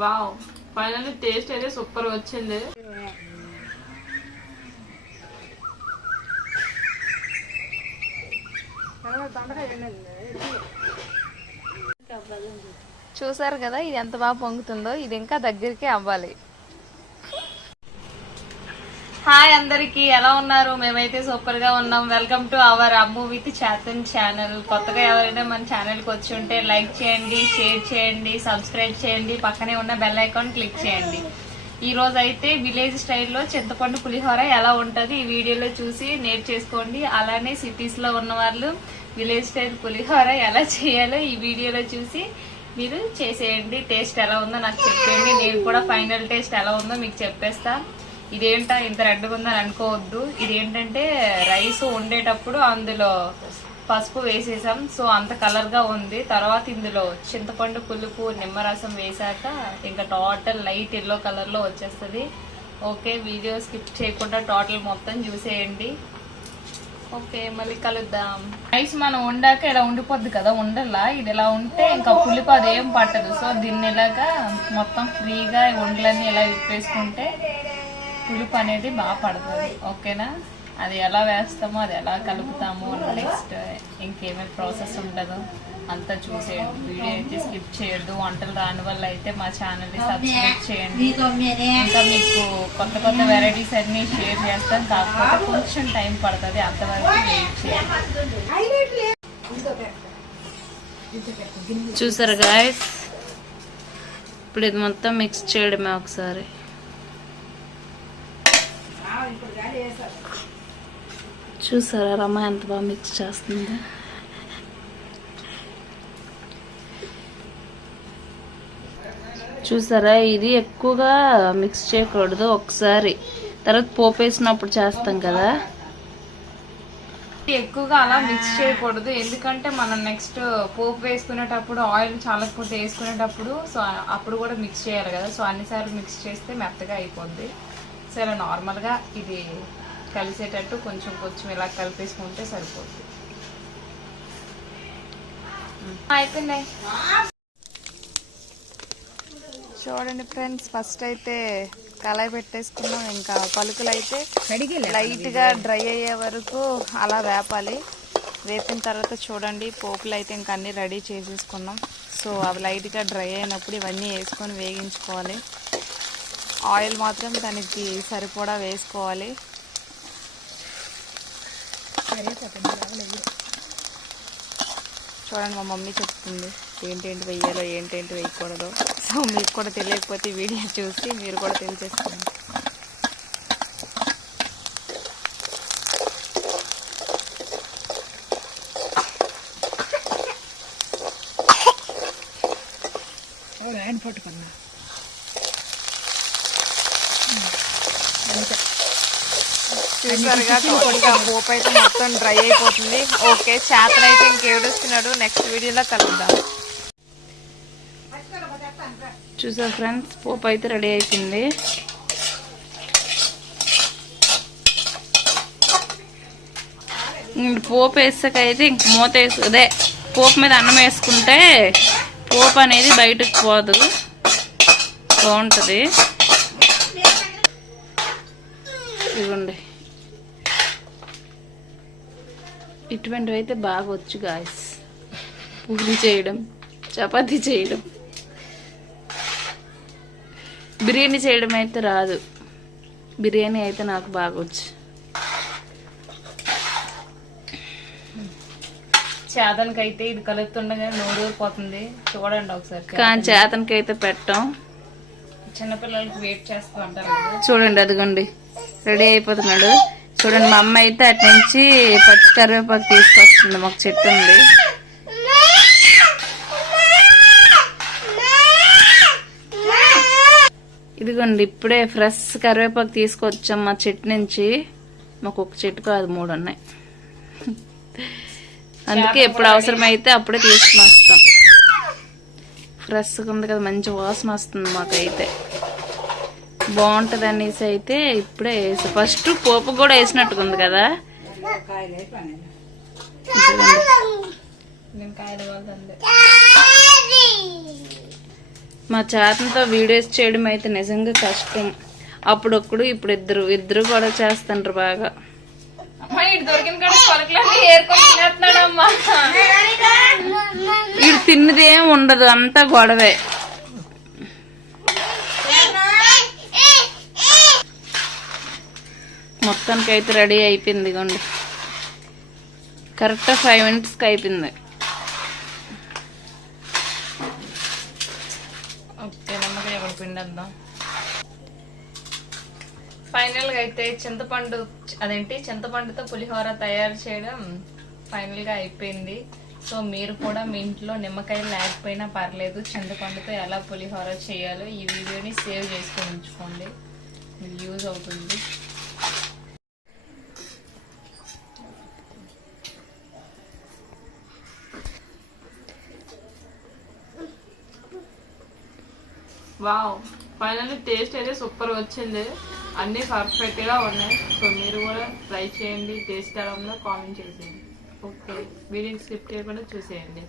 Wow, finally taste అయితే super వచ్చింది. చూసారు కదా ఇది ఎంత బాగా పొంగుతుందో. ఇది ఇంకా దగ్గరికి అవ్వాలి. హాయ్ అందరికి, ఎలా ఉన్నారు? మేమైతే సూపర్ గా ఉన్నాం. Welcome to our Ammu with Chetan channel. కొత్తగా ఎవరైనా మన ఛానల్ కి వచ్చి ఉంటే లైక్ చేయండి, షేర్ చేయండి, సబ్స్క్రైబ్ చేయండి, పక్కనే ఉన్న బెల్ ఐకాన్ క్లిక్ చేయండి. ఈ రోజు అయితే విలేజ్ స్టైల్లో చింతపండు పులిహోర ఎలా ఉంటది ఈ వీడియోలో చూసి నేర్చేసుకోండి. అలానే సిటీస్ లో ఉన్న వాళ్ళు విలేజ్ స్టైల్ పులిహోర ఎలా చేయాలో ఈ వీడియోలో చూసి మీరు చేసేయండి. టేస్ట్ ఎలా ఉందో నాకు చెప్పండి. నేను కూడా ఫైనల్ టేస్ట్ ఎలా ఉందో మీకు చెప్పేస్తా. ఇదేంటా ఇంత రెడ్గా ఉందని అనుకోవద్దు. ఇదేంటంటే రైస్ వండేటప్పుడు అందులో పసుపు వేసేసాం, సో అంత కలర్ గా ఉంది. తర్వాత ఇందులో చింతపండు పులుపు నిమ్మరసం వేసాక ఇంకా టోటల్ లైట్ ఎల్లో కలర్ లో వచ్చేస్తుంది. ఓకే, వీడియో స్కిప్ చేయకుండా టోటల్ మొత్తం చూసేయండి. ఓకే, మళ్ళీ కలుద్దాం. రైస్ మనం వండాక ఇలా ఉండిపోద్ది కదా, ఉండలా. ఇది ఇలా ఉంటే ఇంకా పులుపు అదేం పట్టదు. సో దీన్ని ఇలాగా మొత్తం ఫ్రీగా వండలన్నీ ఇలా విప్పేసుకుంటే పులుపు అనేది బాగా పడుతుంది. ఓకేనా? అది ఎలా వేస్తామో, అది ఎలా కలుపుతామో, నెక్స్ట్ ఇంకేమేమి ప్రాసెస్ ఉంటుందో అంతా చూసేయండి. వీడియో అయితే స్కిప్ చేయొద్దు. వంటలు రాని వల్ల అయితే మా ఛానల్ ని సబ్స్క్రైబ్ చేయండి. ఇంకా మీకు కొత్త కొత్త వెరైటీస్ అన్ని షేర్ చేస్తాం. కాకపోతే కొంచెం టైం పడుతుంది, అంతవరకు వెయిట్ చేయండి. చూసారు గాయస్, ఇప్పుడు ఇది మొత్తం మిక్స్ చేయడమే. ఒకసారి చూసారా రమ్మ ఎంత బాగా మిక్స్ చేస్తుంది. చూసారా, ఇది ఎక్కువగా మిక్స్ చేయకూడదు. ఒకసారి తర్వాత పోపు వేసినప్పుడు చేస్తాం కదా, ఎక్కువగా అలా మిక్స్ చేయకూడదు. ఎందుకంటే మనం నెక్స్ట్ పోపు వేసుకునేటప్పుడు ఆయిల్ చాలకపోతే వేసుకునేటప్పుడు సో అప్పుడు కూడా మిక్స్ చేయాలి కదా. సో అన్నిసార్లు మిక్స్ చేస్తే మెత్తగా అయిపోద్ది. సో ఇలా నార్మల్గా ఇది కలిసేటట్టు కొంచెం కొంచెం ఇలా కలిపేసుకుంటే సరిపోద్ది. అయిపోయింది. చూడండి ఫ్రెండ్స్, ఫస్ట్ అయితే కళాయి పెట్టేసుకున్నాం. ఇంకా పలుకులు అయితే లైట్ గా డ్రై అయ్యే వరకు అలా వేపాలి. వేపిన తర్వాత చూడండి పోపులు అయితే ఇంకా అన్ని రెడీ చేసేసుకున్నాం. సో అవి లైట్ గా డ్రై అయినప్పుడు ఇవన్నీ వేసుకొని వేగించుకోవాలి. ఆయిల్ మాత్రం దానికి సరిపడా వేసుకోవాలి. చూడండి మా మమ్మీ చెప్తుంది ఏంటేంటి వెయ్యాలో ఏంటేంటి వేయకూడదు. సో మీకు కూడా తెలియకపోతే వీడియో చూసి మీరు కూడా తెలిసేసుకోండి. చూసారుగా టోటల్గా పోపు అయితే మొత్తం డ్రై అయిపోతుంది. ఓకే, చేతన అయితే ఇంకేడుస్తున్నాడు. నెక్స్ట్ వీడియోలో కలుద్దాం. చూసారు ఫ్రెండ్స్, పోపు అయితే రెడీ అయిపోయింది. పోపు వేసాకైతే ఇంక మూత వేసు అదే పోపు మీద అన్నం వేసుకుంటే పోపు అనేది బయటకు పోదు, బాగుంటుంది. ఇవ్వండి, ఇటువంటివి అయితే బాగా వచ్చు గాయస్. పూరి చేయడం, చపాతీ చేయడం, బిర్యానీ చేయడం అయితే రాదు. బిర్యానీ అయితే నాకు బాగా వచ్చు. చేతనకి అయితే ఇది కలుపుతుండగా నోరూరిపోతుంది. చూడండి ఒకసారి. కానీ చేతనకి అయితే పెట్టాం. చిన్నపిల్లలకి వెయిట్ చేస్తూ ఉంటారు. చూడండి, అదిగోండి రెడీ అయిపోతున్నాడు. చూడండి, మా అమ్మ అయితే అటు నుంచి పచ్చి కరివేపాకు తీసుకొస్తుంది. మాకు చెట్టు ఉంది. ఇదిగోండి, ఇప్పుడే ఫ్రెష్ కరివేపాకు తీసుకొచ్చాం మా చెట్టు నుంచి. మాకు ఒక చెట్టు కాదు, 3 ఉన్నాయి. అందుకే ఎప్పుడు అవసరమైతే అప్పుడే తీసుకుని వస్తాం. ఫ్రెష్గా ఉంది కదా, మంచి వాసన వస్తుంది మాకైతే. బాగుంటుంది అనేసి అయితే ఇప్పుడే వేసి ఫస్ట్ పోపు కూడా వేసినట్టుగా ఉంది కదా. నేను కాయలు వాళ్ళండి. మా చేతంతో వీడియోస్ చేయడం అయితే నిజంగా కష్టం. అప్పుడొప్పుడు ఇప్పుడు ఇద్దరు కూడా చేస్తుండ్రు బాగా. అమ్మా ఇటు దొరికిన కాడ పలకలన్నీ ఏరుకొని తినేస్తున్నాడమ్మా. ఇటు తిన్నదేం ఉండదు, అంతా గొడవే. మొత్తానికి అయితే రెడీ అయిపోయింది. ఇగోండి కరెక్ట్గా 5 minutesకి అయిపోయింది. ఓకే నమ్మకాయ ఒకటి పిండేద్దాం. ఫైనల్గా అయితే చింతపండుతో పులిహోర తయారు చేయడం ఫైనల్గా అయిపోయింది. సో మీరు కూడా మీ ఇంట్లో నిమ్మకాయ లేకపోయినా పర్లేదు, చింతపండుతో ఎలా పులిహోర చేయాలో ఈ వీడియోని సేవ్ చేసుకొని ఉంచుకోండి, మీకు యూజ్ అవుతుంది. వావ్, ఫైనల్లీ టేస్ట్ అయితే సూపర్ వచ్చింది. అన్నీ పర్ఫెక్ట్గా ఉన్నాయి. సో మీరు కూడా ట్రై చేయండి, టేస్ట్ ఎలా ఉందో కామెంట్ చేసేయండి. ఓకే, వీడియోని స్కిప్ చేయకుండా చూసేయండి.